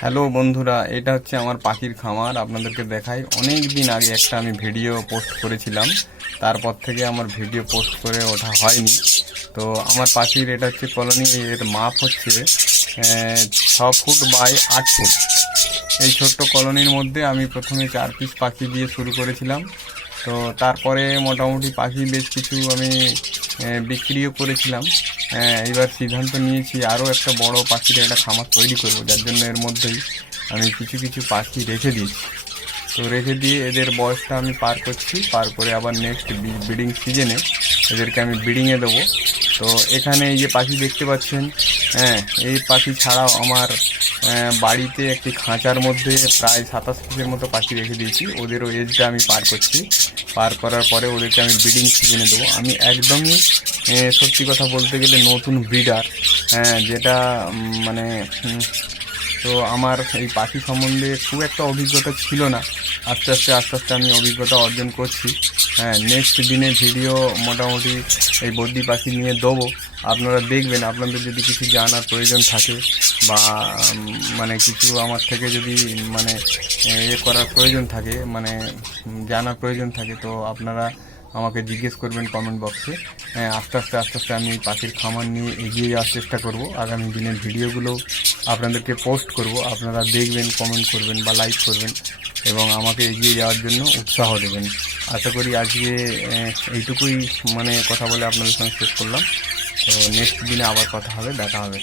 Hello বন্ধুরা, এটা হচ্ছে আমার পাখির খামার। আপনাদেরকে দেখাই, অনেক দিন আগে একটা আমি ভিডিও পোস্ট করেছিলাম, তারপর থেকে আমার ভিডিও পোস্ট করে ওঠা হয়নি। তো আমার পাখির এটা হচ্ছে কলোনি, এর মাপ হচ্ছে 6 ফুট বাই 8 ফুট। এই ছোট্ট কলোনির মধ্যে আমি প্রথমে 4 পিস পাখি দিয়ে শুরু করেছিলাম। তো তারপরে মোটামুটি পাখি বেশ কিছু আমি বিক্রিও করেছিলাম। এবার সিদ্ধান্ত নিয়েছি আরও একটা বড় পাখির একটা খামার তৈরি করব, যার জন্য এর মধ্যেই আমি কিছু কিছু পাখি রেখে দিয়েছি। তো রেখে দিয়ে এদের বয়সটা আমি পার করছি, পার করে আবার নেক্সট ব্রিডিং সিজনে এদেরকে আমি ব্রিডিংয়ে দেবো। তো এখানে এই যে পাখি দেখতে পাচ্ছেন, এই পাখি ছাড়াও আমার বাড়িতে একটি খাঁচার মধ্যে প্রায় 27 পিসের মতো পাখি রেখে দিয়েছি। ওদেরও এজটা আমি পার করছি, পার করার পরে ওদেরকে আমি ব্রিডিং সিজনে দেবো। আমি একদমই সত্যি কথা বলতে গেলে নতুন ব্রিডার, যেটা মানে তো আমার এই পাখি সম্বন্ধে খুব একটা অভিজ্ঞতা ছিল না। আস্তে আস্তে আমি অভিজ্ঞতা অর্জন করছি। নেক্সট দিনে ভিডিও মোটামুটি এই বদ্রি পাখি নিয়ে দেবো। আপনারা দেখবেন, আপনাদের যদি কিছু জানার প্রয়োজন থাকে বা মানে কিছু আমার থেকে যদি মানে করার প্রয়োজন থাকে, মানে জানার প্রয়োজন থাকে, তো আপনারা আমাকে জিজ্ঞেস করবেন কমেন্ট বক্সে। আস্তে আস্তে আমি এই পাখির খামার নিয়ে এগিয়ে যাওয়ার চেষ্টা করব। আগামী দিনের ভিডিওগুলো আপনাদেরকে পোস্ট করব, আপনারা দেখবেন, কমেন্ট করবেন বা লাইক করবেন এবং আমাকে এগিয়ে যাওয়ার জন্য উৎসাহ দেবেন। আশা করি আজকে এইটুকুই মানে কথা বলে আপনাদের সঙ্গে শেষ করলাম। তো নেক্সট দিনে আবার কথা হবে, দেখা হবে।